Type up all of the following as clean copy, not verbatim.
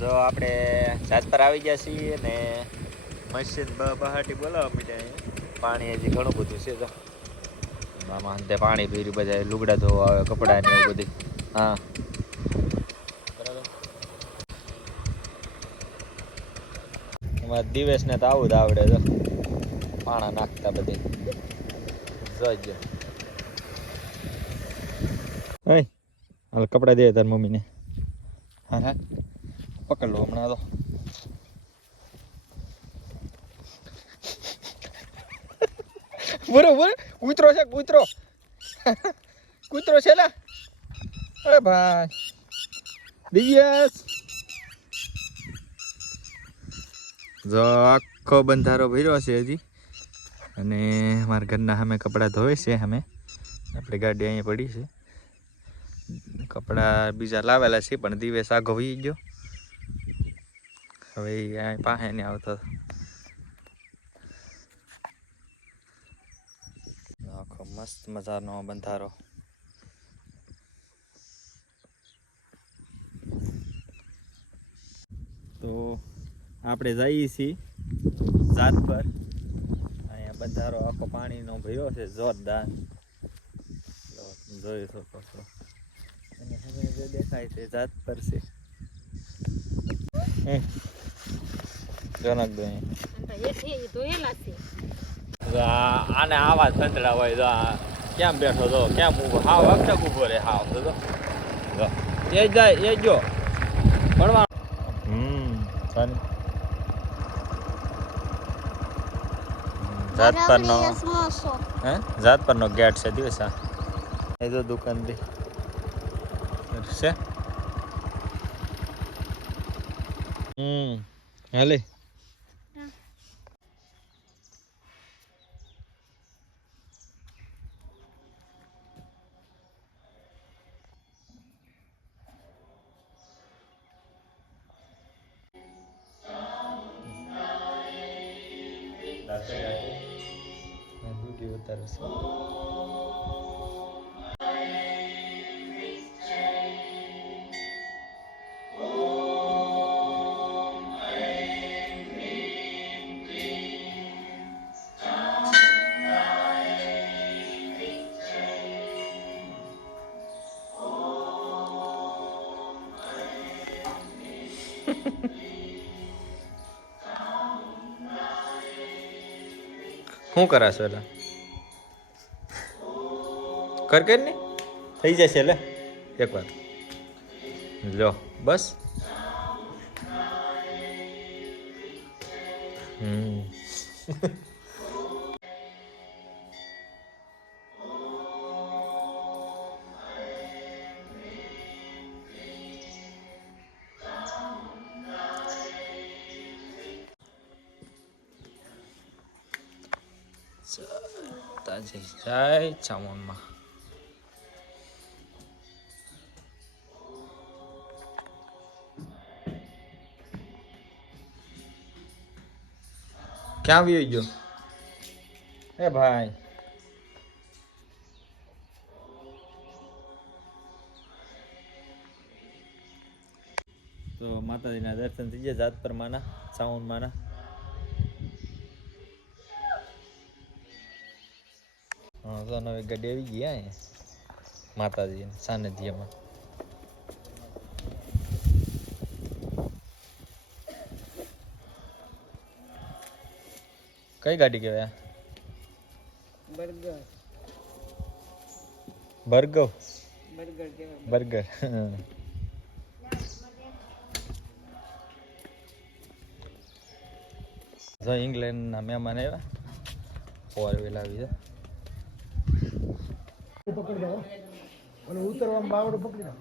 જો આપણે જાત પર આવી ગયા છીએ ને મશીન બહાટી બોલાવવા મીઠા પાણી હજી ઘણું બધું છે. તો આમાં અંતે પાણી પીર્યું, બધા લુગડા ધોવા આવે, કપડાં ને એવું બધું. હા બરાબર. એમાં દિવસને તો આવું જ આવડે. તો પાણા નાખતા બધી જોઈજો. હાલ કપડા દે તાર મમ્મીને. હા હા પકડ લો હમણાં. તો બરોબર કૂતરો છે, કૂતરો કૂતરો છે લા. અરે ભાઈ દિવ્યેશ જો આખો બંધારો ભર્યો છે હજી. અને મારા ઘરના સામે કપડાં ધોવે છે. અમે આપણી ગાડી અહીંયા પડી છે. કપડાં બીજા લાવેલા છે પણ દિવસ આગો વી ગયો. હવે અહીં પાસે નહીં આવતો. આખો મસ્ત મજાનો બંધારો. તો આપણે જઈએ છીએ જાત પર. અહીંયા બંધારો આખો પાણીનો ભર્યો છે જોરદાર. જોઈ શકો છો. અને હવે જે દેખાય છે જાત પર છે. જનક આને આવા સંતડા હોય. તો કેમ બેઠો તો કેમ ઉભો હાવ અક્ષક ઉભો રે હાવ તો એ જાય એ જો ભણવા. જાત પરનો જાત પરનો ગેટ છે દિવસા. એ તો દુકાન થી છે. હાલે વિડીયો ઉતારે છે. શું કરાશો એટલે કર ને થઈ જશે. એટલે એક વાર લો બસ. તાજી જાય ચામુંડમાં. ક્યાં આવી ગયો એ ભાઈ? તો માતાજીના દર્શન થઈ ગયા જાત પર માના ચામુંડ માના. હા તો નવી ગાડી આવી ગઈ અહીંયા માતાજી સાનિધ્યમાં. કઈ ગાડી કહેવાય? Burger burger burger. જો ઇંગ્લેન્ડના મહેમાન આવ્યા. 4 વ્હીલ આવી છે. પકડી દો અને ઉતરવામાં બાવડું પકડી દો.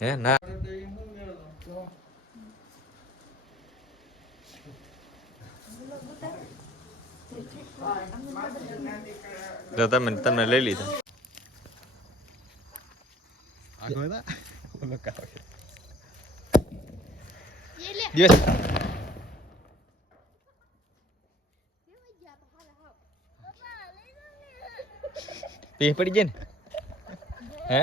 હે ના તો તમને લઈ લીધા. દિવસ પી પડી જાય ને હે